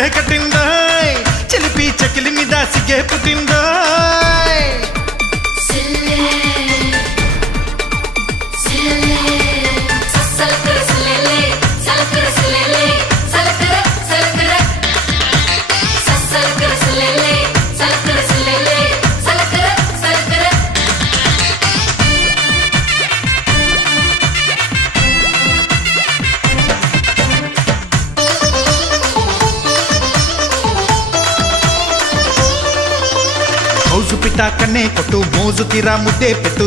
చీరే కట్టిందోయ్ చిలిపి చకిలి మీద సిగ్గే పుట్టిందోయ్ మౌజు పిట్ట కన్నే కొట్టు మోజు తీరా ముద్దే పెట్టు